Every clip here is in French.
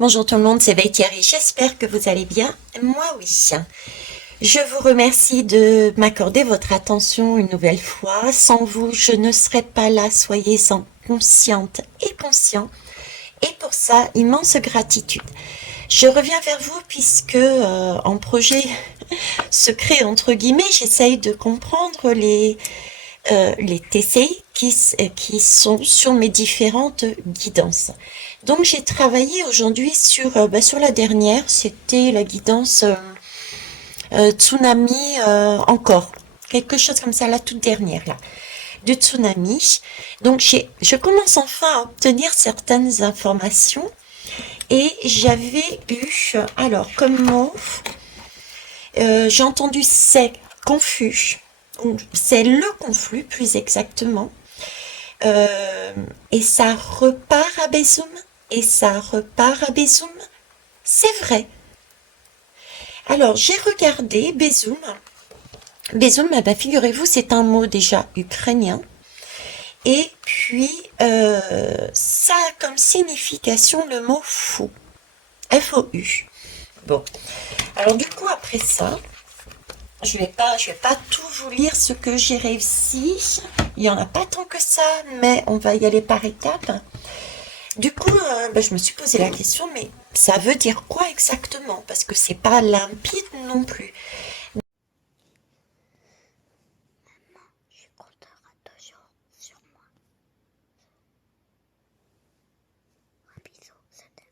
Bonjour tout le monde, c'est Thierry, j'espère que vous allez bien. Moi oui. Je vous remercie de m'accorder votre attention une nouvelle fois. Sans vous, je ne serais pas là, soyez-en consciente et conscient. Et pour ça, immense gratitude. Je reviens vers vous puisque en projet secret, entre guillemets, j'essaye de comprendre les TCI qui sont sur mes différentes guidances. Donc j'ai travaillé aujourd'hui sur la dernière, c'était la guidance tsunami encore, quelque chose comme ça, la toute dernière là, de tsunami. Donc je commence enfin à obtenir certaines informations et j'avais eu, alors comme mot, j'ai entendu c'est confus, c'est le conflit plus exactement. Et ça repart à Bézoum. Et ça repart à Bézoum. C'est vrai. Alors, j'ai regardé Bézoum. Bézoum, bah, figurez-vous, c'est un mot déjà ukrainien. Et puis, ça a comme signification le mot fou. F-O-U. Bon. Alors, du coup, après ça, je vais pas tout vous lire ce que j'ai réussi. Il n'y en a pas tant que ça, mais on va y aller par étapes. Du coup, je me suis posé la question, mais ça veut dire quoi exactement? Parce que c'est pas limpide non plus. Je compterai toujours sur moi. Un bisou, c'était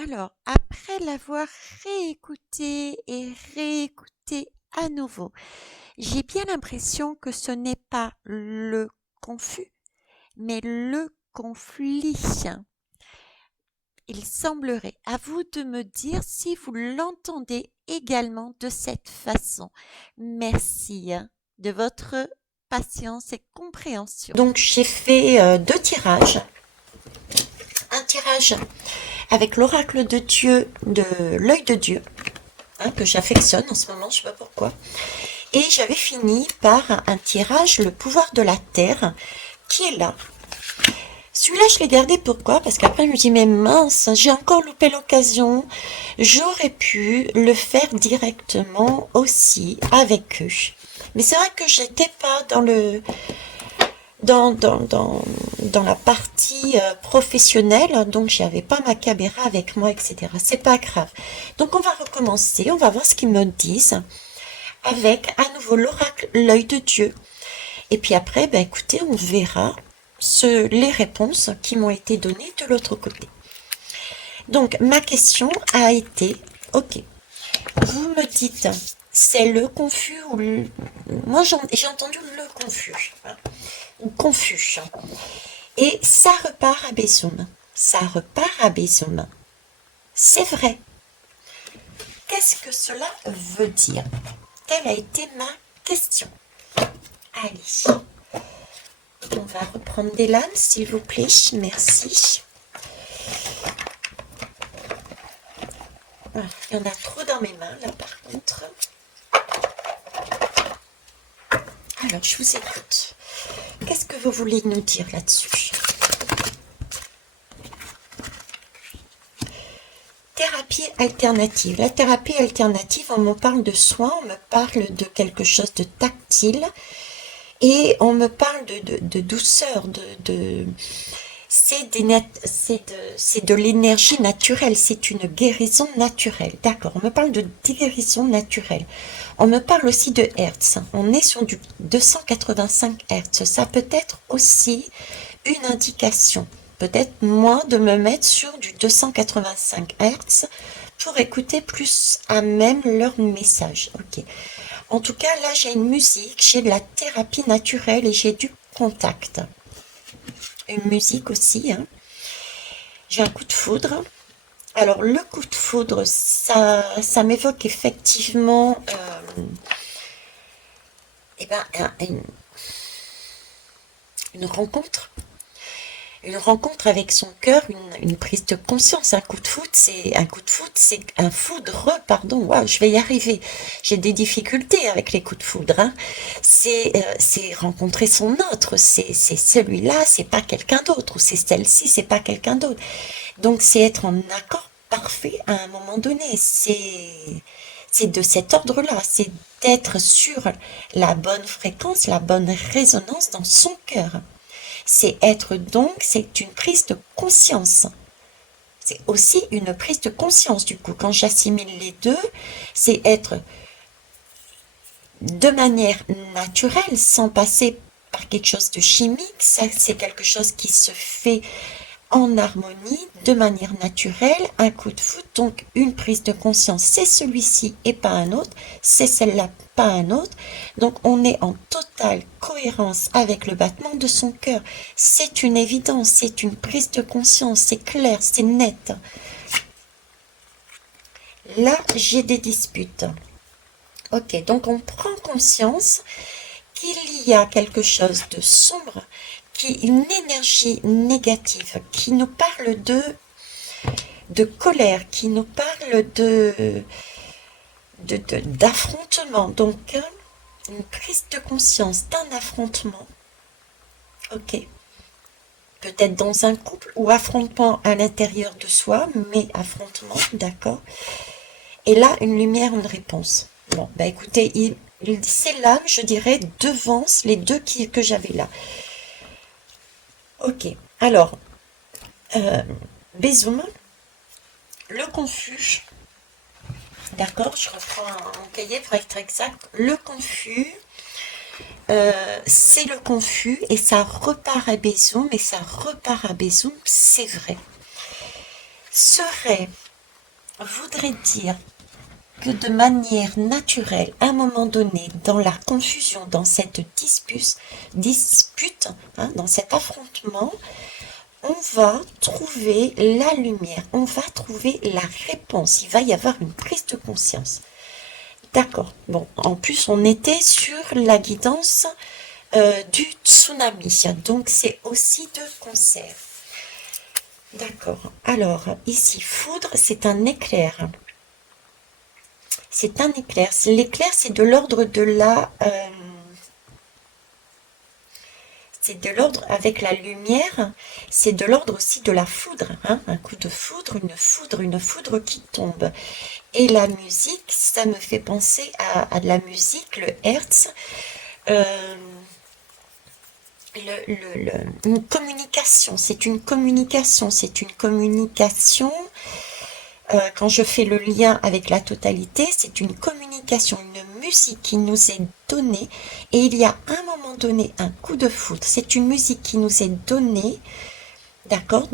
Alors, après l'avoir réécouté et réécouté à nouveau, j'ai bien l'impression que ce n'est pas le confus, mais le conflit. Il semblerait, à vous de me dire si vous l'entendez également de cette façon. Merci de votre patience et compréhension. Donc j'ai fait deux tirages. Un tirage avec l'oracle de Dieu, de l'œil de Dieu, que j'affectionne en ce moment, je ne sais pas pourquoi. Et j'avais fini par un tirage, le pouvoir de la terre, qui est là. Celui-là, je l'ai gardé, pourquoi? Parce qu'après, je me dis, mais mince, j'ai encore loupé l'occasion. J'aurais pu le faire directement aussi avec eux. Mais c'est vrai que j'étais pas dans la partie professionnelle, donc j'avais pas ma caméra avec moi, etc. C'est pas grave. Donc on va recommencer, on va voir ce qu'ils me disent avec à nouveau l'oracle, l'œil de Dieu. Et puis après, écoutez, on verra les réponses qui m'ont été données de l'autre côté. Donc ma question a été, ok, vous me dites c'est le confus ou moi j'ai entendu le confus, hein, ou confus. Et ça repart à Bézoum. Ça repart à Bézoum. C'est vrai. Qu'est-ce que cela veut dire? Telle a été ma question. Allez. On va reprendre des lames, s'il vous plaît. Merci. Il y en a trop dans mes mains, là, par contre. Alors, je vous écoute. Qu'est-ce que vous voulez nous dire là-dessus? Thérapie alternative. La thérapie alternative, on me parle de soins, on me parle de quelque chose de tactile et on me parle de douceur, c'est de l'énergie naturelle, c'est une guérison naturelle. D'accord, on me parle de guérison naturelle. On me parle aussi de Hertz. On est sur du 285 Hertz. Ça peut être aussi une indication. Peut-être moi de me mettre sur du 285 Hertz pour écouter plus à même leur message. Ok. En tout cas, là, j'ai une musique, j'ai de la thérapie naturelle et j'ai du contact. Une musique aussi, hein. J'ai un coup de foudre. Alors, le coup de foudre, ça m'évoque effectivement une rencontre. Une rencontre avec son cœur, une prise de conscience. Un coup de foudre, c'est un foudre, pardon. Waouh, je vais y arriver. J'ai des difficultés avec les coups de foudre, hein. C'est rencontrer son autre. C'est celui-là, c'est pas quelqu'un d'autre. Ou c'est celle-ci, c'est pas quelqu'un d'autre. Donc c'est être en accord parfait à un moment donné. C'est de cet ordre-là. C'est d'être sur la bonne fréquence, la bonne résonance dans son cœur. C'est être donc, c'est une prise de conscience. C'est aussi une prise de conscience du coup. Quand j'assimile les deux, c'est être de manière naturelle, sans passer par quelque chose de chimique. Ça, c'est quelque chose qui se fait en harmonie, de manière naturelle, un coup de foudre, donc une prise de conscience, c'est celui-ci et pas un autre, c'est celle-là, pas un autre, donc on est en totale cohérence avec le battement de son cœur, c'est une évidence, c'est une prise de conscience, c'est clair, c'est net. Là, j'ai des disputes. Ok, donc on prend conscience qu'il y a quelque chose de sombre, une énergie négative qui nous parle de colère, qui nous parle d'affrontement. Donc, une prise de conscience d'un affrontement. Ok. Peut-être dans un couple ou affrontement à l'intérieur de soi, mais affrontement, d'accord. Et là, une lumière, une réponse. Bon, bah écoutez, ces lames, je dirais, devancent les deux que j'avais là. Ok, alors, Bézoum, le confus, d'accord, je reprends mon cahier pour être exact, le confus, c'est le confus et ça repart à Bézoum et ça repart à Bézoum, c'est vrai. Serait, voudrait dire que de manière naturelle, à un moment donné, dans la confusion, dans cette dispute, hein, dans cet affrontement, on va trouver la lumière, on va trouver la réponse, il va y avoir une prise de conscience. D'accord, bon, en plus on était sur la guidance du tsunami, donc c'est aussi de concert. D'accord, alors ici, foudre, c'est un éclair. C'est un éclair. L'éclair, c'est de l'ordre de la... c'est de l'ordre avec la lumière, c'est de l'ordre aussi de la foudre. Hein, un coup de foudre, une foudre qui tombe. Et la musique, ça me fait penser à de la musique, le Hertz. Une communication, c'est une communication, quand je fais le lien avec la totalité, c'est une communication, une musique qui nous est donnée et il y a un moment donné un coup de foudre. C'est une musique qui nous est donnée, d'accord,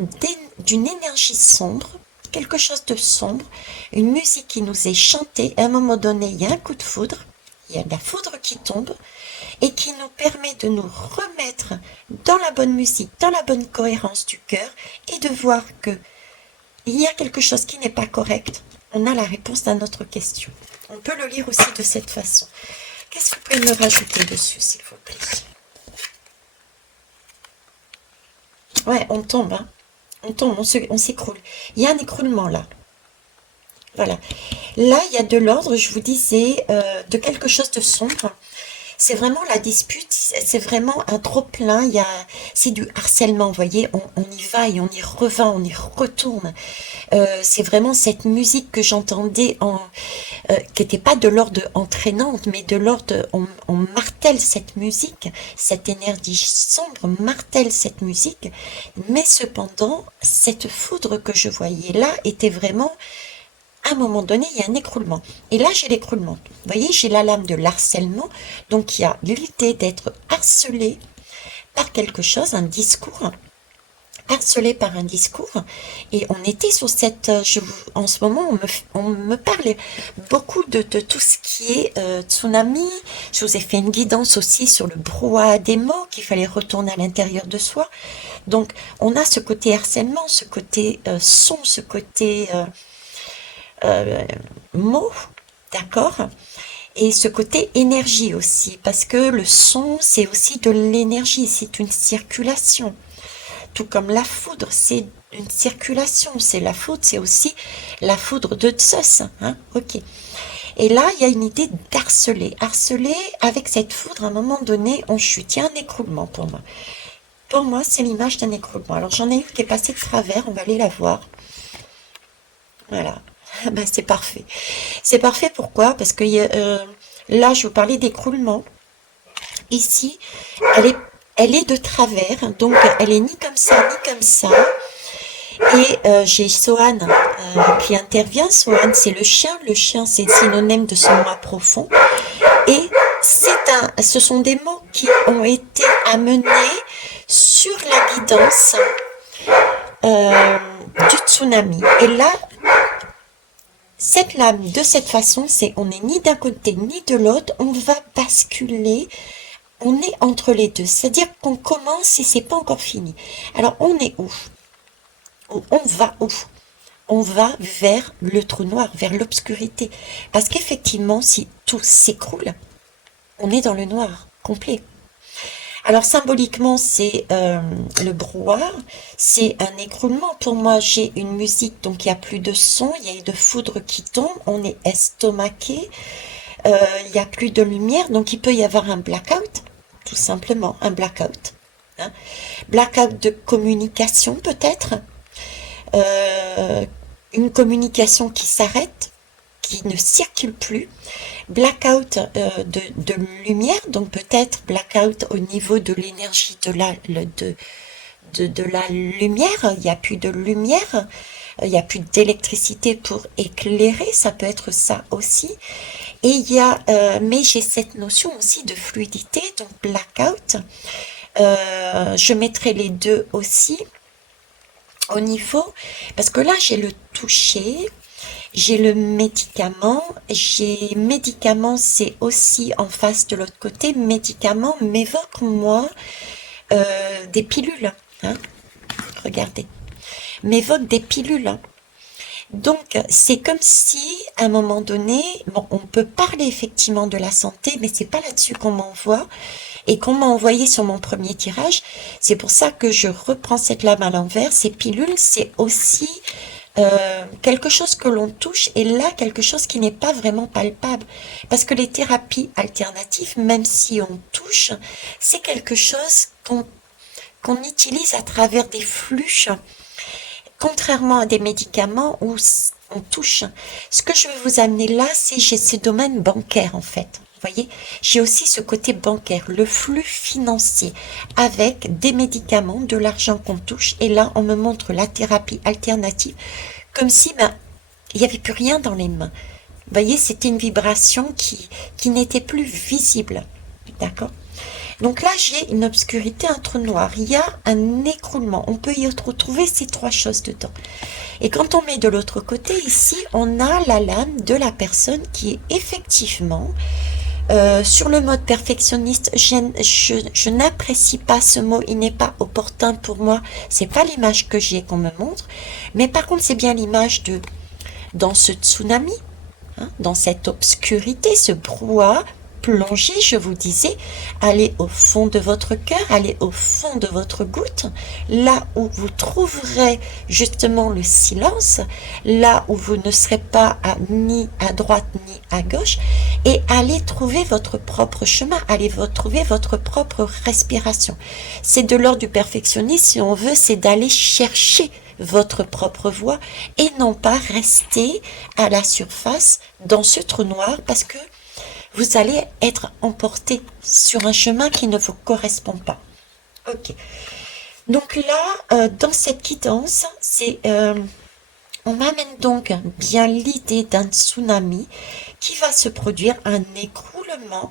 d'une énergie sombre quelque chose de sombre, une musique qui nous est chantée. À un moment donné, il y a un coup de foudre, il y a de la foudre qui tombe et qui nous permet de nous remettre dans la bonne musique, dans la bonne cohérence du cœur et de voir que il y a quelque chose qui n'est pas correct. On a la réponse à notre question. On peut le lire aussi de cette façon. Qu'est-ce que vous pouvez me rajouter dessus, s'il vous plaît? Ouais, on tombe, hein. On tombe, on s'écroule. Il y a un écroulement là. Voilà. Là, il y a de l'ordre, je vous disais, de quelque chose de sombre. C'est vraiment la dispute, c'est vraiment un trop-plein, c'est du harcèlement, vous voyez, on y va et on y revient, on y retourne. C'est vraiment cette musique que j'entendais, qui n'était pas de l'ordre entraînante, mais de l'ordre, on martèle cette musique, cette énergie sombre martèle cette musique, mais cependant, cette foudre que je voyais là était vraiment... À un moment donné, il y a un écroulement. Et là, j'ai l'écroulement. Vous voyez, j'ai la lame de l'harcèlement. Donc, il y a l'idée d'être harcelé par quelque chose, un discours. Harcelé par un discours. Et on était sur cette... en ce moment, on me parlait beaucoup de tout ce qui est tsunami. Je vous ai fait une guidance aussi sur le brouhaha des mots, qu'il fallait retourner à l'intérieur de soi. Donc, on a ce côté harcèlement, ce côté son, ce côté... mots, d'accord, et ce côté énergie aussi, parce que le son, c'est aussi de l'énergie, c'est une circulation, tout comme la foudre, c'est une circulation, c'est la foudre, c'est aussi la foudre de Zeus, hein, ok. Et là, il y a une idée d'harceler, harceler avec cette foudre, à un moment donné, on chute, il y a un écroulement pour moi. Pour moi, c'est l'image d'un écroulement. Alors, j'en ai une qui est passée de travers, on va aller la voir. Voilà. Ben, c'est parfait. C'est parfait, pourquoi? Parce que là, je vous parlais d'écroulement. Ici, elle est de travers, donc elle est ni comme ça, ni comme ça. Et j'ai Sohan qui intervient. Sohan, c'est le chien. Le chien, c'est synonyme de son moi profond. Et ce sont des mots qui ont été amenés sur la guidance du tsunami. Et là, cette lame, de cette façon, on n'est ni d'un côté ni de l'autre, on va basculer, on est entre les deux. C'est-à-dire qu'on commence et c'est pas encore fini. Alors, on est où? On va où? On va vers le trou noir, vers l'obscurité. Parce qu'effectivement, si tout s'écroule, on est dans le noir complet. Alors symboliquement, c'est le brouhaha, c'est un écroulement. Pour moi, j'ai une musique, donc il n'y a plus de son, il y a de foudre qui tombe, on est estomaqué, il n'y a plus de lumière, donc il peut y avoir un blackout, tout simplement, un blackout. Hein. Blackout de communication peut-être, une communication qui s'arrête, qui ne circule plus, blackout de lumière, donc peut-être blackout au niveau de l'énergie de la lumière, il n'y a plus de lumière, il n'y a plus d'électricité pour éclairer, ça peut être ça aussi, et il y a, mais j'ai cette notion aussi de fluidité, donc blackout, je mettrai les deux aussi au niveau, parce que là j'ai le toucher, j'ai le médicament, c'est aussi en face de l'autre côté, médicament m'évoque moi des pilules, hein, regardez, m'évoque des pilules, hein. Donc c'est comme si à un moment donné, bon, on peut parler effectivement de la santé, mais c'est pas là-dessus qu'on m'envoie et qu'on m'a envoyé sur mon premier tirage. C'est pour ça que je reprends cette lame à l'envers. Ces pilules, c'est aussi quelque chose que l'on touche, et là quelque chose qui n'est pas vraiment palpable, parce que les thérapies alternatives, même si on touche, c'est quelque chose qu'on utilise à travers des flux, contrairement à des médicaments où on touche. Ce que je veux vous amener là, c'est j'ai ce domaine bancaire en fait. Vous voyez, j'ai aussi ce côté bancaire, le flux financier, avec des médicaments, de l'argent qu'on touche, et là on me montre la thérapie alternative, comme si il n'y avait plus rien dans les mains. Vous voyez, c'était une vibration qui n'était plus visible, d'accord? Donc là, j'ai une obscurité, un trou noir. Il y a un écroulement. On peut y retrouver ces trois choses dedans. Et quand on met de l'autre côté, ici, on a la lame de la personne qui est effectivement sur le mode perfectionniste. Je n'apprécie pas ce mot, il n'est pas opportun pour moi. C'est pas l'image que j'ai qu'on me montre. Mais par contre, c'est bien l'image de dans ce tsunami, hein, dans cette obscurité, ce brouhaha. Plongez, je vous disais, allez au fond de votre cœur, allez au fond de votre goutte, là où vous trouverez justement le silence, là où vous ne serez pas ni à droite ni à gauche, et allez trouver votre propre chemin, allez trouver votre propre respiration. C'est de l'ordre du perfectionnisme, si on veut, c'est d'aller chercher votre propre voie et non pas rester à la surface dans ce trou noir, parce que vous allez être emporté sur un chemin qui ne vous correspond pas. Ok. Donc là, dans cette guidance, on m'amène donc bien l'idée d'un tsunami qui va se produire, un écroulement,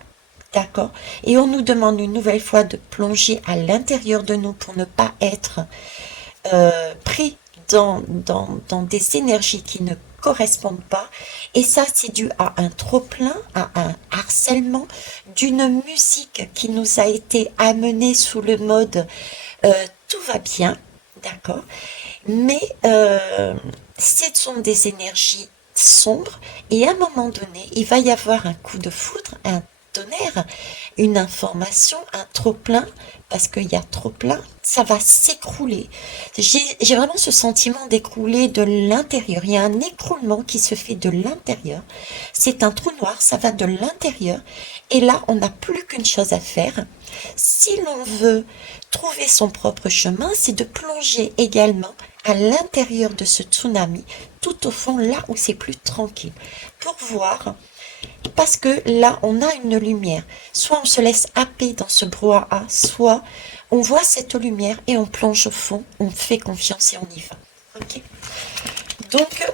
d'accord? Et on nous demande une nouvelle fois de plonger à l'intérieur de nous pour ne pas être pris dans des énergies qui ne correspondent pas. Et ça, c'est dû à un trop-plein, à un harcèlement, d'une musique qui nous a été amenée sous le mode tout va bien, d'accord, mais ce sont des énergies sombres, et à un moment donné, il va y avoir un coup de foudre, un tonnerre, une information, un trop-plein, parce qu'il y a trop-plein, ça va s'écrouler. J'ai vraiment ce sentiment d'écrouler de l'intérieur. Il y a un écroulement qui se fait de l'intérieur. C'est un trou noir, ça va de l'intérieur. Et là, on n'a plus qu'une chose à faire. Si l'on veut trouver son propre chemin, c'est de plonger également à l'intérieur de ce tsunami, tout au fond, là où c'est plus tranquille, pour voir. Parce que là, on a une lumière. Soit on se laisse happer dans ce brouhaha, soit on voit cette lumière et on plonge au fond, on fait confiance et on y va. Ok. Donc,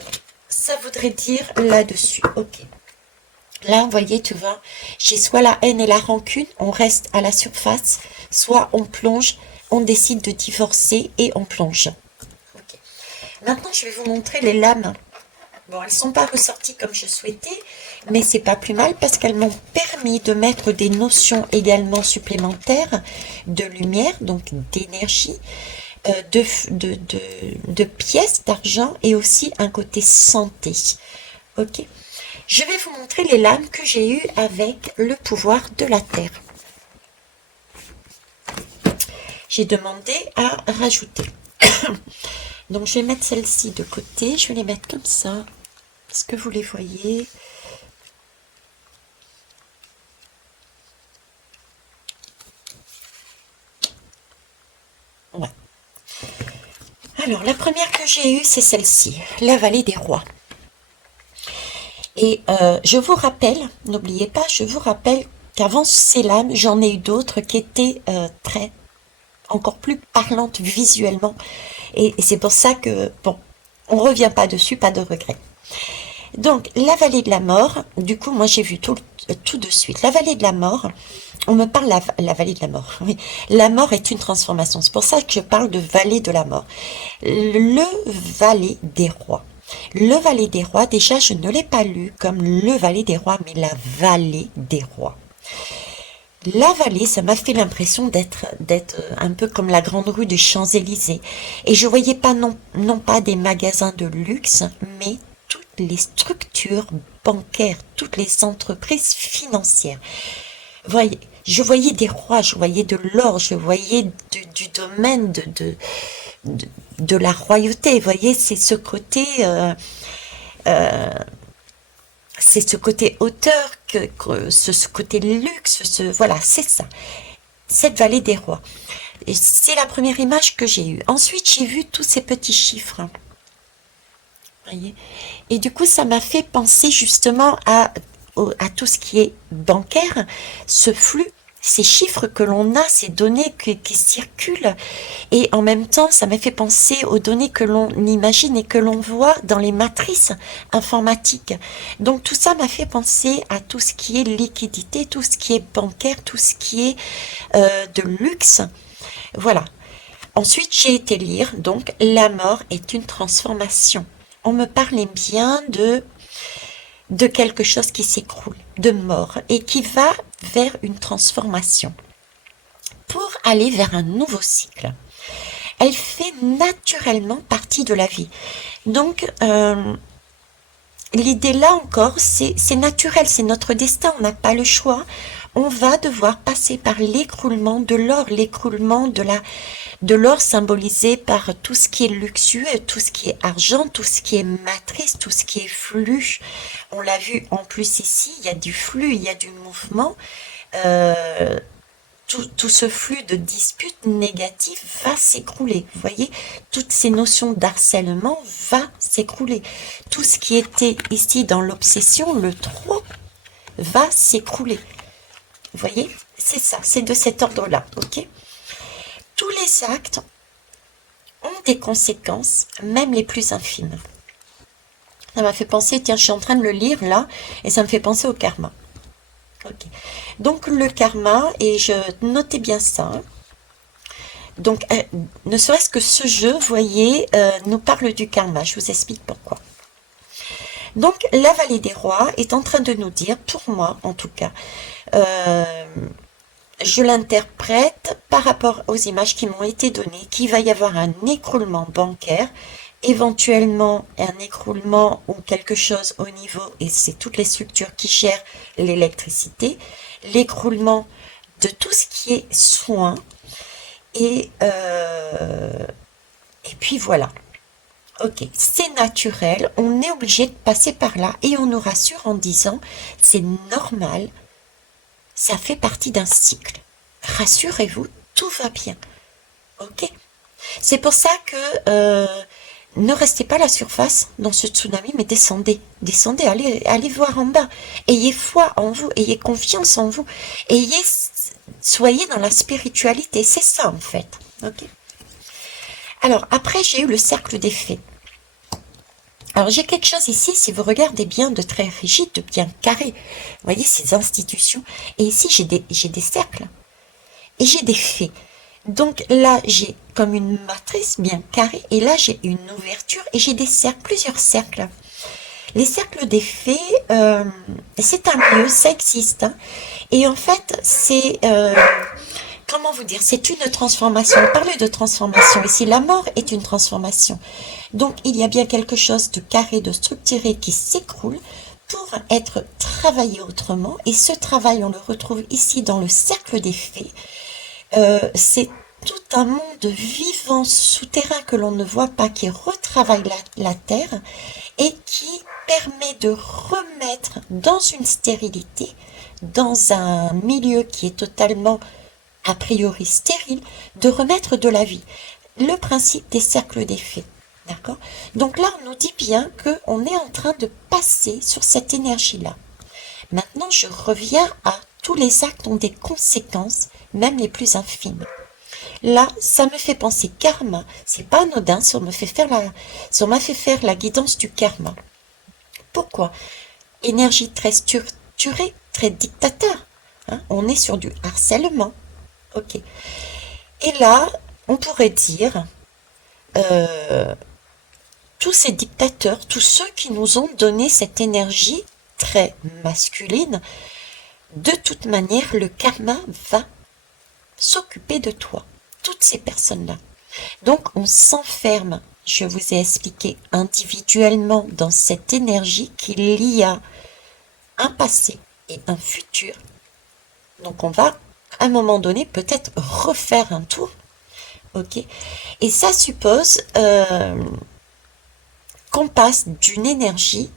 ça voudrait dire là-dessus. Ok. Là, vous voyez, tu vois, j'ai soit la haine et la rancune, on reste à la surface, soit on plonge, on décide de divorcer et on plonge. Ok. Maintenant, je vais vous montrer les lames. Bon, elles sont pas ressorties comme je souhaitais, mais c'est pas plus mal parce qu'elles m'ont permis de mettre des notions également supplémentaires de lumière, donc d'énergie, de pièces d'argent et aussi un côté santé. Ok. Je vais vous montrer les lames que j'ai eues avec le pouvoir de la terre. J'ai demandé à rajouter. Donc je vais mettre celle-ci de côté, je vais les mettre comme ça. Est-ce que vous les voyez? Ouais. Alors, la première que j'ai eue, c'est celle-ci, la vallée des rois. Et je vous rappelle, n'oubliez pas, je vous rappelle qu'avant ces lames, j'en ai eu d'autres qui étaient encore plus parlantes visuellement. Et c'est pour ça que, bon, on ne revient pas dessus, pas de regret. Donc, la vallée de la mort, du coup, moi j'ai vu tout de suite. La vallée de la mort, on me parle la vallée de la mort. Oui. La mort est une transformation. C'est pour ça que je parle de vallée de la mort. Le vallée des rois. Le Valet des Rois, déjà, je ne l'ai pas lu comme le Valet des Rois, mais la Vallée des Rois. La vallée, ça m'a fait l'impression d'être un peu comme la grande rue des Champs-Élysées. Et je voyais pas non pas des magasins de luxe, mais toutes les structures bancaires, toutes les entreprises financières. Voyez, je voyais des rois, je voyais de l'or, je voyais du domaine de la royauté. Vous voyez, c'est ce côté, hauteur, ce côté luxe, voilà, c'est ça. Cette vallée des rois. Et c'est la première image que j'ai eue. Ensuite, j'ai vu tous ces petits chiffres. Voyez. Et du coup, ça m'a fait penser justement à tout ce qui est bancaire, ce flux ces chiffres que l'on a, ces données qui circulent. Et en même temps, ça m'a fait penser aux données que l'on imagine et que l'on voit dans les matrices informatiques. Donc tout ça m'a fait penser à tout ce qui est liquidité, tout ce qui est bancaire, tout ce qui est de luxe. Voilà. Ensuite, j'ai été lire, donc, La mort est une transformation. On me parlait bien de quelque chose qui s'écroule, de mort, et qui va vers une transformation pour aller vers un nouveau cycle. Elle fait naturellement partie de la vie. Donc, l'idée là encore, c'est naturel, c'est notre destin, on n'a pas le choix. On va devoir passer par l'écroulement de l'or, l'écroulement de l'or symbolisé par tout ce qui est luxueux, tout ce qui est argent, tout ce qui est matrice, tout ce qui est flux. On l'a vu en plus ici, il y a du flux, il y a du mouvement. Tout ce flux de disputes négatives va s'écrouler. Vous voyez, toutes ces notions d'harcèlement va s'écrouler. Tout ce qui était ici dans l'obsession, le trop, va s'écrouler. Vous voyez, c'est ça, c'est de cet ordre-là, ok? Tous les actes ont des conséquences, même les plus infimes. Ça m'a fait penser, tiens, je suis en train de le lire là, et ça me fait penser au karma. Ok. Donc le karma, et je notais bien ça. Donc, ne serait-ce que ce jeu, vous voyez, nous parle du karma. Je vous explique pourquoi. Donc, la vallée des rois est en train de nous dire, pour moi en tout cas, je l'interprète par rapport aux images qui m'ont été données, qu'il va y avoir un écroulement bancaire, éventuellement un écroulement ou quelque chose au niveau, et c'est toutes les structures qui gèrent l'électricité, l'écroulement de tout ce qui est soins, et puis voilà. Ok, c'est naturel, on est obligé de passer par là, et on nous rassure en disant, c'est normal, ça fait partie d'un cycle. Rassurez-vous, tout va bien. Ok? C'est pour ça que ne restez pas à la surface dans ce tsunami, mais descendez. Descendez, allez voir en bas. Ayez foi en vous, ayez confiance en vous. Soyez dans la spiritualité, c'est ça en fait. Ok? Alors, après, j'ai eu le cercle des fées. Alors, j'ai quelque chose ici, si vous regardez bien, de très rigide, de bien carré. Vous voyez, ces institutions. Et ici, j'ai des cercles. Et j'ai des fées. Donc là, j'ai comme une matrice bien carrée. Et là, j'ai une ouverture et j'ai des cercles, plusieurs cercles. Les cercles des fées, c'est un lieu, ça existe. Hein. Et en fait, c'est... comment vous dire, c'est une transformation. On parle de transformation ici. La mort est une transformation. Donc, il y a bien quelque chose de carré, de structuré qui s'écroule pour être travaillé autrement. Et ce travail, on le retrouve ici dans le cercle des fées. C'est tout un monde vivant souterrain que l'on ne voit pas, qui retravaille la terre et qui permet de remettre dans une stérilité, dans un milieu qui est totalement a priori stérile, de remettre de la vie. Le principe des cercles des fées. D'accord? Donc là, on nous dit bien qu'on est en train de passer sur cette énergie-là. Maintenant, je reviens à tous les actes ont des conséquences, même les plus infimes. Là, ça me fait penser karma. C'est pas anodin, ça m'a fait faire la guidance du karma. Pourquoi? Énergie très structurée, très dictateur. Hein? On est sur du harcèlement. Ok. Et là, on pourrait dire, tous ces dictateurs, tous ceux qui nous ont donné cette énergie très masculine, de toute manière, le karma va s'occuper de toi. Toutes ces personnes-là. Donc, on s'enferme, je vous ai expliqué, individuellement dans cette énergie qu'il y a un passé et un futur. Donc, on va, à un moment donné, peut-être refaire un tour. Ok. Et ça suppose qu'on passe d'une énergie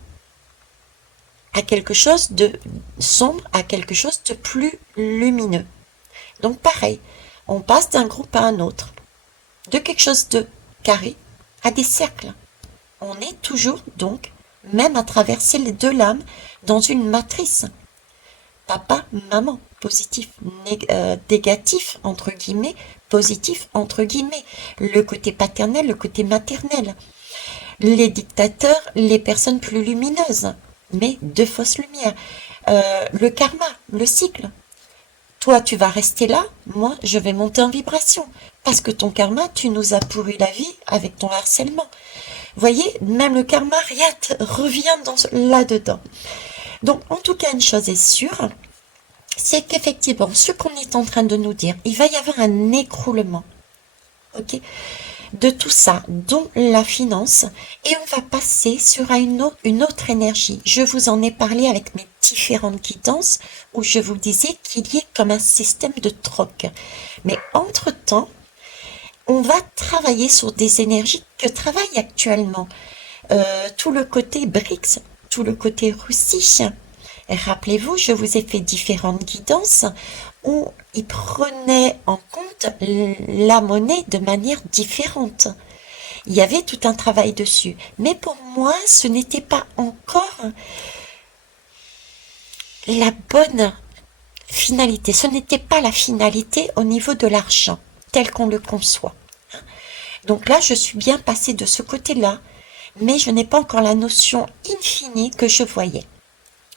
à quelque chose de sombre, à quelque chose de plus lumineux. Donc pareil, on passe d'un groupe à un autre, de quelque chose de carré à des cercles. On est toujours donc, même à traverser les deux lames, dans une matrice. Papa, maman. positif, négatif, entre guillemets, positif, entre guillemets, le côté paternel, le côté maternel, les dictateurs, les personnes plus lumineuses, mais de fausses lumières, le karma, le cycle. Toi, tu vas rester là, moi, je vais monter en vibration, parce que ton karma, tu nous as pourri la vie avec ton harcèlement. Voyez, même le karma, rien revient là-dedans. Donc, en tout cas, une chose est sûre, c'est qu'effectivement, ce qu'on est en train de nous dire, il va y avoir un écroulement, ok, de tout ça, dont la finance, et on va passer sur une autre énergie. Je vous en ai parlé avec mes différentes guidances, où je vous disais qu'il y ait comme un système de troc. Mais entre-temps, on va travailler sur des énergies que travaille actuellement tout le côté BRICS, tout le côté Russie. Rappelez-vous, je vous ai fait différentes guidances où ils prenaient en compte la monnaie de manière différente. Il y avait tout un travail dessus. Mais pour moi, ce n'était pas encore la bonne finalité. Ce n'était pas la finalité au niveau de l'argent, tel qu'on le conçoit. Donc là, je suis bien passée de ce côté-là, mais je n'ai pas encore la notion infinie que je voyais.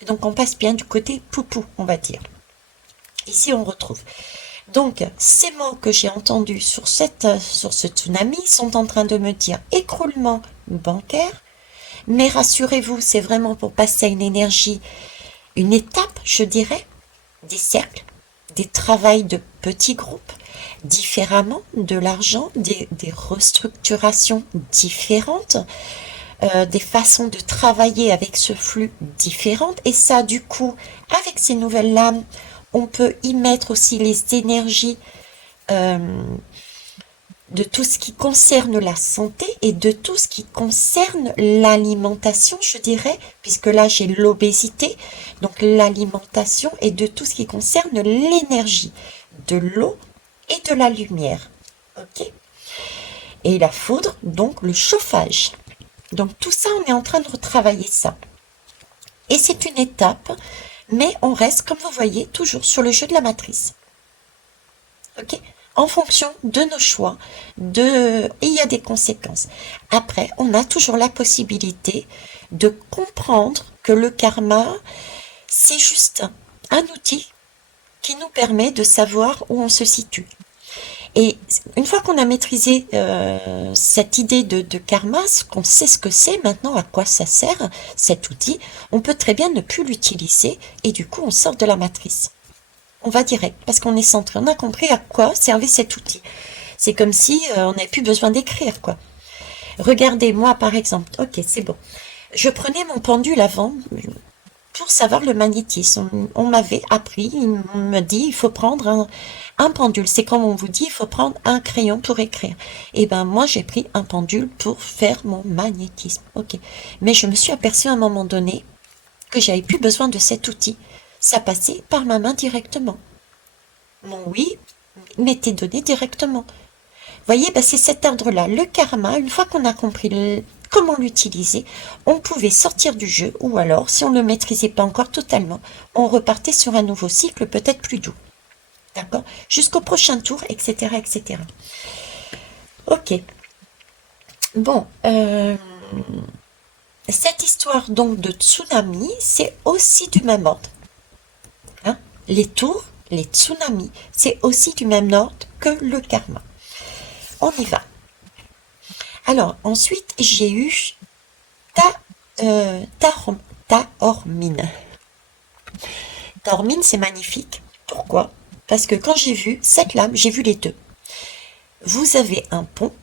Donc on passe bien du côté poupou, on va dire. Ici, on retrouve. Donc, ces mots que j'ai entendus sur ce tsunami sont en train de me dire écroulement bancaire, mais rassurez-vous, c'est vraiment pour passer à une énergie, une étape, je dirais, des cercles, des travails de petits groupes, différemment de l'argent, des restructurations différentes, des façons de travailler avec ce flux différentes. Et ça, du coup, avec ces nouvelles lames, on peut y mettre aussi les énergies de tout ce qui concerne la santé et de tout ce qui concerne l'alimentation, je dirais, puisque là j'ai l'obésité, donc l'alimentation et de tout ce qui concerne l'énergie, de l'eau et de la lumière. Ok ? Et la foudre, donc le chauffage. Donc tout ça, on est en train de retravailler ça. Et c'est une étape, mais on reste, comme vous voyez, toujours sur le jeu de la matrice. Ok ? En fonction de nos choix, il y a des conséquences. Après, on a toujours la possibilité de comprendre que le karma, c'est juste un outil qui nous permet de savoir où on se situe. Et une fois qu'on a maîtrisé cette idée de karma, qu'on sait ce que c'est maintenant, à quoi ça sert, cet outil, on peut très bien ne plus l'utiliser et du coup on sort de la matrice. On va direct, parce qu'on est centré, on a compris à quoi servait cet outil. C'est comme si on n'avait plus besoin d'écrire, quoi. Regardez, moi par exemple, ok, c'est bon. Je prenais mon pendule avant pour savoir le magnétisme. On m'avait appris, on me dit, il faut prendre un pendule. C'est comme on vous dit, il faut prendre un crayon pour écrire. Et ben moi, j'ai pris un pendule pour faire mon magnétisme. Ok. Mais je me suis aperçue à un moment donné que j'avais plus besoin de cet outil. Ça passait par ma main directement. Mon oui m'était donné directement. Vous voyez, ben c'est cet ordre-là. Le karma, une fois qu'on a compris comment l'utiliser, on pouvait sortir du jeu, ou alors, si on ne le maîtrisait pas encore totalement, on repartait sur un nouveau cycle peut-être plus doux. D'accord ? Jusqu'au prochain tour, etc., etc. Ok. Bon, cette histoire donc de tsunami, c'est aussi du même ordre. Hein ? Les tours, les tsunamis, c'est aussi du même ordre que le karma. On y va. Alors, ensuite, j'ai eu Taormine. Taormine, c'est magnifique. Pourquoi ? Parce que quand j'ai vu cette lame, j'ai vu les deux. Vous avez un pont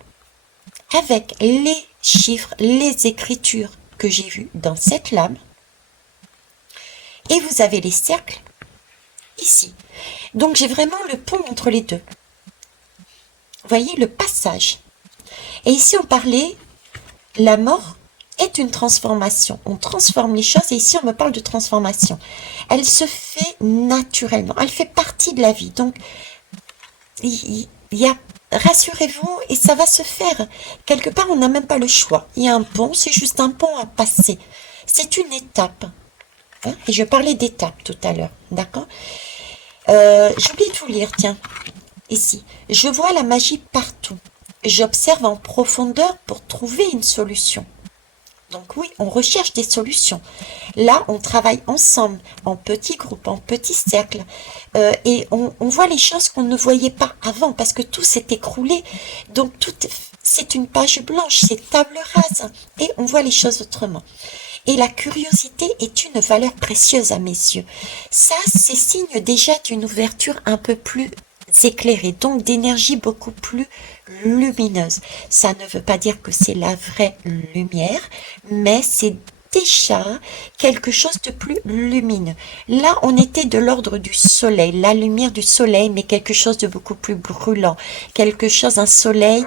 avec les chiffres, les écritures que j'ai vues dans cette lame. Et vous avez les cercles ici. Donc, j'ai vraiment le pont entre les deux. Vous voyez le passage. Et ici, on parlait, la mort est une transformation. On transforme les choses et ici, on me parle de transformation. Elle se fait naturellement. Elle fait partie de la vie. Donc, il y a, rassurez-vous, et ça va se faire. Quelque part, on n'a même pas le choix. Il y a un pont, c'est juste un pont à passer. C'est une étape. Hein, et je parlais d'étape tout à l'heure. D'accord ? J'ai oublié de vous lire, tiens, ici. Je vois la magie partout. J'observe en profondeur pour trouver une solution. Donc oui, on recherche des solutions. Là, on travaille ensemble, en petits groupes, en petits cercles, et on voit les choses qu'on ne voyait pas avant, parce que tout s'est écroulé. Donc c'est une page blanche, c'est table rase, et on voit les choses autrement. Et la curiosité est une valeur précieuse à mes yeux. Ça, c'est signe déjà d'une ouverture un peu plus éclairée, donc d'énergie beaucoup plus lumineuse. Ça ne veut pas dire que c'est la vraie lumière, mais c'est déjà quelque chose de plus lumineux. Là, on était de l'ordre du soleil, la lumière du soleil, mais quelque chose de beaucoup plus brûlant, quelque chose, un soleil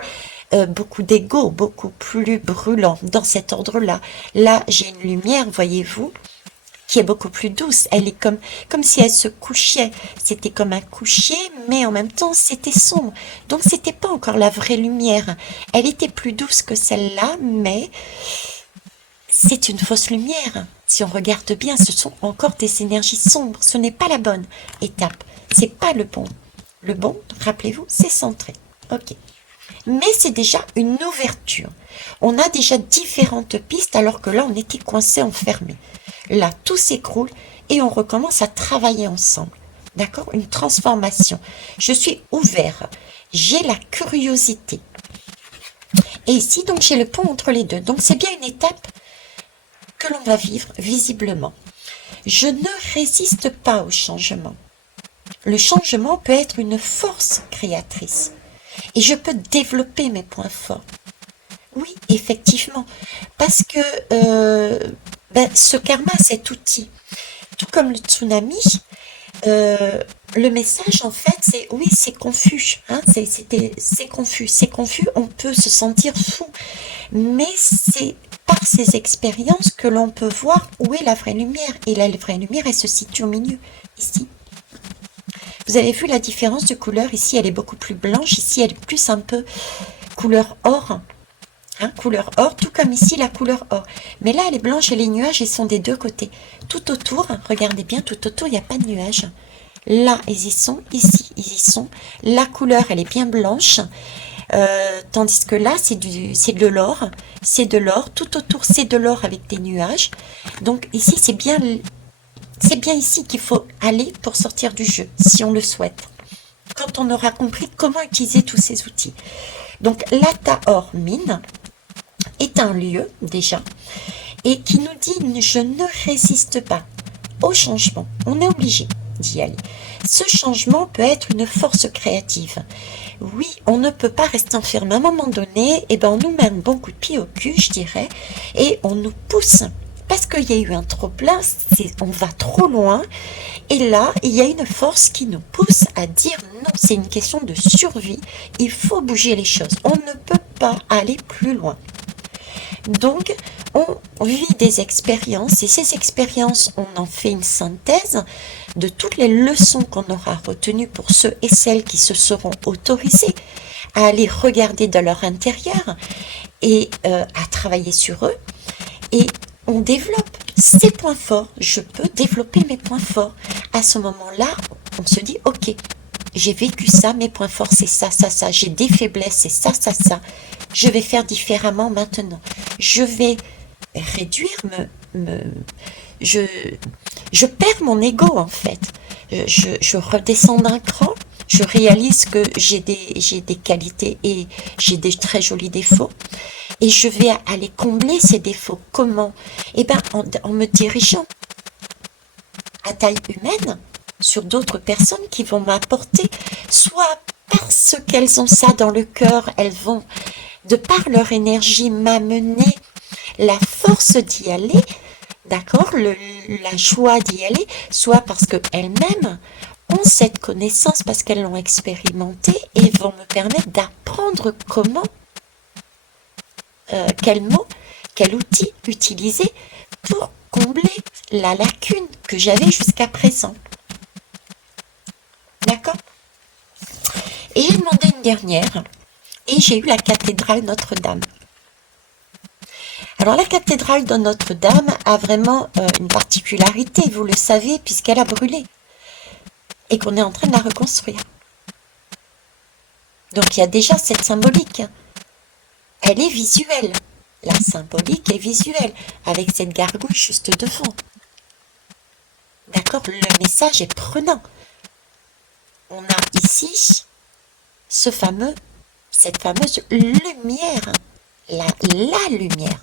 beaucoup d'ego, beaucoup plus brûlant dans cet ordre-là. Là, j'ai une lumière, voyez-vous, qui est beaucoup plus douce. Elle est comme si elle se couchait. C'était comme un coucher, mais en même temps, c'était sombre. Donc, c'était pas encore la vraie lumière. Elle était plus douce que celle-là, mais c'est une fausse lumière. Si on regarde bien, ce sont encore des énergies sombres. Ce n'est pas la bonne étape. C'est pas le bon. Le bon, rappelez-vous, c'est centré. Ok. Mais c'est déjà une ouverture. On a déjà différentes pistes alors que là, on était coincé, enfermé. Là, tout s'écroule et on recommence à travailler ensemble. D'accord? Une transformation. Je suis ouvert. J'ai la curiosité. Et ici, donc, j'ai le pont entre les deux. Donc, c'est bien une étape que l'on va vivre visiblement. Je ne résiste pas au changement. Le changement peut être une force créatrice. Et je peux développer mes points forts. Oui, effectivement. Parce que ce karma, cet outil, tout comme le tsunami, le message, en fait, c'est oui, c'est confus. Hein, c'est confus. C'est confus, on peut se sentir fou. Mais c'est par ces expériences que l'on peut voir où est la vraie lumière. Et la vraie lumière, elle se situe au milieu, ici. Vous avez vu la différence de couleur? Ici, elle est beaucoup plus blanche. Ici, elle est plus un peu couleur or. Hein, couleur or, tout comme ici, la couleur or. Mais là, elle est blanche et les nuages, ils sont des deux côtés. Tout autour, regardez bien, tout autour, il n'y a pas de nuages. Là, ils y sont. Ici, ils y sont. La couleur, elle est bien blanche. Tandis que là, c'est de l'or. C'est de l'or. Tout autour, c'est de l'or avec des nuages. Donc ici, c'est bien ici qu'il faut aller pour sortir du jeu, si on le souhaite. Quand on aura compris comment utiliser tous ces outils. Donc, l'Ataor Mine est un lieu, déjà, et qui nous dit « Je ne résiste pas au changement. » On est obligé d'y aller. Ce changement peut être une force créative. Oui, on ne peut pas rester enfermé. À un moment donné, on nous met un bon coup de pied au cul, je dirais, et on nous pousse. Parce qu'il y a eu un trop-plein, on va trop loin. Et là, il y a une force qui nous pousse à dire non, c'est une question de survie. Il faut bouger les choses. On ne peut pas aller plus loin. Donc, on vit des expériences et ces expériences, on en fait une synthèse de toutes les leçons qu'on aura retenues pour ceux et celles qui se seront autorisés à aller regarder dans leur intérieur et à travailler sur eux. Et on développe ses points forts. Je peux développer mes points forts. À ce moment-là, on se dit, ok, j'ai vécu ça, mes points forts, c'est ça, ça, ça. J'ai des faiblesses, c'est ça, ça, ça. Je vais faire différemment maintenant. Je vais réduire, je perds mon ego, en fait. Je redescends d'un cran. Je réalise que j'ai des qualités et j'ai des très jolis défauts. Et je vais aller combler ces défauts. Comment? En me dirigeant à taille humaine sur d'autres personnes qui vont m'apporter, soit parce qu'elles ont ça dans le cœur, elles vont, de par leur énergie, m'amener la force d'y aller, d'accord, la joie d'y aller, soit parce qu'elles-mêmes ont cette connaissance, parce qu'elles l'ont expérimenté et vont me permettre d'apprendre comment, quel mot, quel outil utiliser pour combler la lacune que j'avais jusqu'à présent. D'accord? Et j'ai demandé une dernière, et j'ai eu la cathédrale Notre-Dame. Alors la cathédrale de Notre-Dame a vraiment une particularité, vous le savez, puisqu'elle a brûlé. et qu'on est en train de la reconstruire. Donc il y a déjà cette symbolique. Elle est visuelle. La symbolique est visuelle, avec cette gargouille juste devant. D'accord? Le message est prenant. On a ici cette fameuse lumière, la lumière,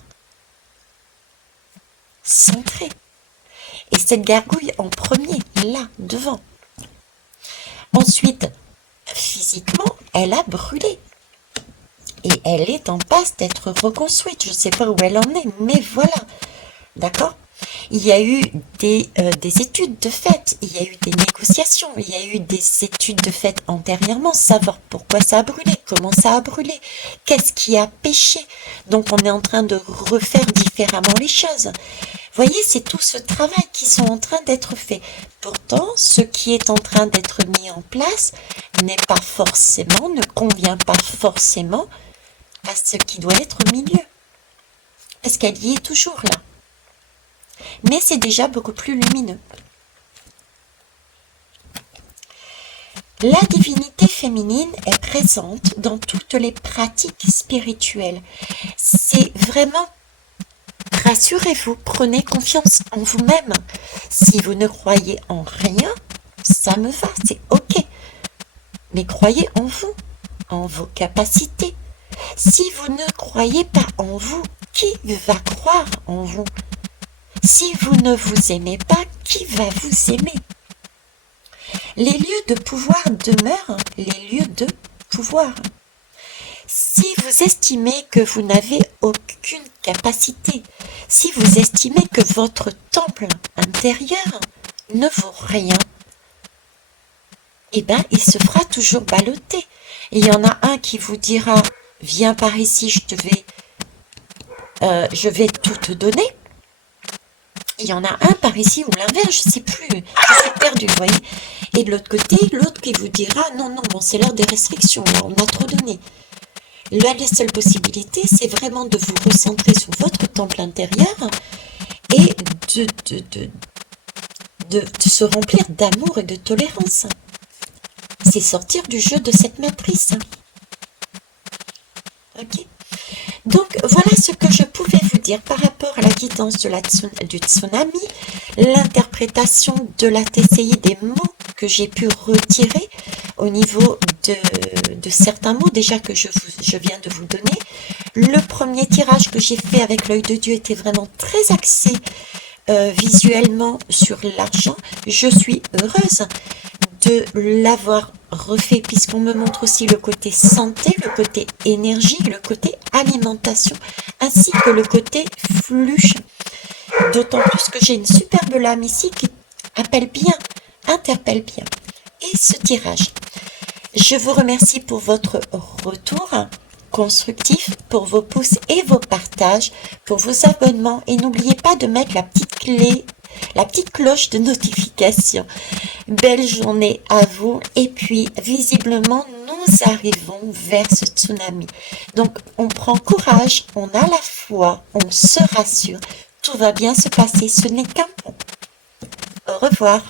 centrée. Et cette gargouille en premier, là, devant. Ensuite, physiquement, elle a brûlé. Et elle est en passe d'être reconstruite. Je ne sais pas où elle en est, mais voilà. D'accord? Il y a eu des études de fait, il y a eu des négociations, il y a eu des études de fait antérieurement, savoir pourquoi ça a brûlé, comment ça a brûlé, qu'est-ce qui a péché. Donc on est en train de refaire différemment les choses. Voyez, c'est tout ce travail qui sont en train d'être fait. Pourtant, ce qui est en train d'être mis en place n'est pas forcément, ne convient pas forcément à ce qui doit être au milieu. Parce qu'elle y est toujours là. Mais c'est déjà beaucoup plus lumineux. La divinité féminine est présente dans toutes les pratiques spirituelles. C'est vraiment, rassurez-vous, prenez confiance en vous-même. Si vous ne croyez en rien, ça me va, c'est ok. Mais croyez en vous, en vos capacités. Si vous ne croyez pas en vous, qui va croire en vous ? Si vous ne vous aimez pas, qui va vous aimer? Les lieux de pouvoir demeurent les lieux de pouvoir. Si vous estimez que vous n'avez aucune capacité, si vous estimez que votre temple intérieur ne vaut rien, eh bien, il se fera toujours balloter. Et il y en a un qui vous dira, viens par ici, je vais tout te donner. Il y en a un par ici ou l'inverse, je ne sais plus, je suis perdue, vous voyez. Et de l'autre côté, l'autre qui vous dira, non, bon, c'est l'heure des restrictions, on a trop donné. Là, la seule possibilité, c'est vraiment de vous recentrer sur votre temple intérieur et de se remplir d'amour et de tolérance. C'est sortir du jeu de cette matrice. Ok ? Donc, voilà ce que je pouvais vous dire par rapport à la guidance du tsunami, l'interprétation de la TCI, des mots que j'ai pu retirer au niveau de certains mots déjà que je viens de vous donner. Le premier tirage que j'ai fait avec l'œil de Dieu était vraiment très axé visuellement sur l'argent. Je suis heureuse de l'avoir refait puisqu'on me montre aussi le côté santé, le côté énergie, le côté alimentation ainsi que le côté flux. D'autant plus que j'ai une superbe lame ici qui appelle bien, interpelle bien. Et ce tirage, je vous remercie pour votre retour constructif, pour vos pouces et vos partages, pour vos abonnements et n'oubliez pas de mettre la petite cloche de notification. Belle journée à vous et puis visiblement nous arrivons vers ce tsunami. Donc on prend courage, on a la foi, on se rassure, tout va bien se passer, ce n'est qu'un pont. Au revoir.